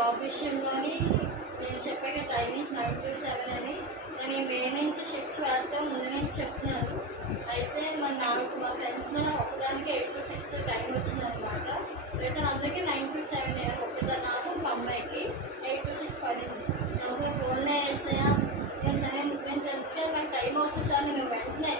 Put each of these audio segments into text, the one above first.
Job విషయంలోని నేను చెప్పాక టైమింగ్స్ 9 to 7 అని. నేను మే నుంచి షిఫ్ట్స్ వేస్తే ముందు నుంచి చెప్తున్నాను. అయితే మరి నాకు మా ఫ్రెండ్స్లో ఒక్కదానికి 8 to 6 టైం వచ్చిందనమాట. అయితే అందరికీ 9 to 7 అయ్యాను. నాకు ఒక అమ్మాయికి 8 to 6 పడింది. నాకు ఫోన్లో వేస్తాయా నేను తెలుసు కదా నాకు టైం అవుతుంది సార్ నేను వెంటనే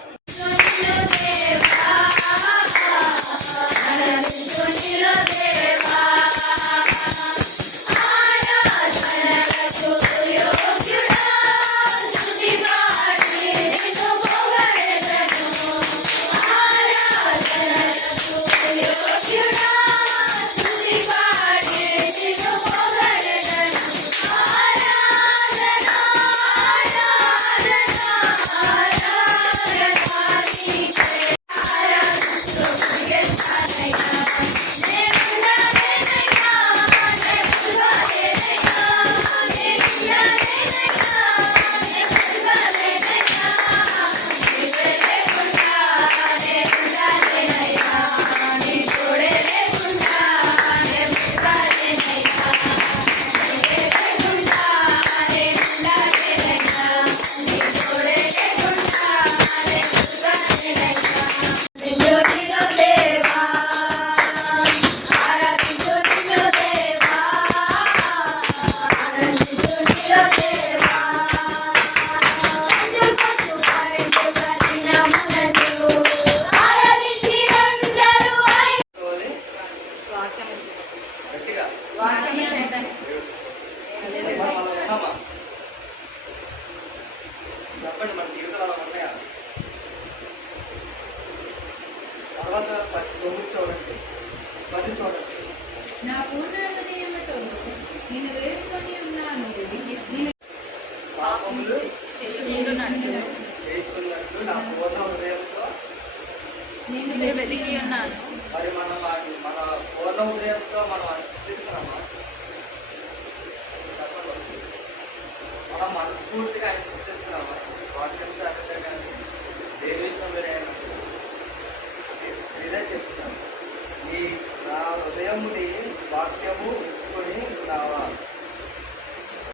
చెప్పండి మన జీవితాలు అలా ఉన్నాయా? తర్వాత 9 చూడండి, 10 చూడండి. నా పూర్ణ హృదయముతో నిన్ను వేడుకొని ఉన్నాను, పాపములు చేస్తున్నట్టు నా పూర్ణ హృదయంతో నిన్ను వెతికి ఉన్నాను. మరి మన పూర్ణ హృదయంతో మనం అనుసరిస్తున్నామా? చెప్పండి. మనం మనస్ఫూర్తిగా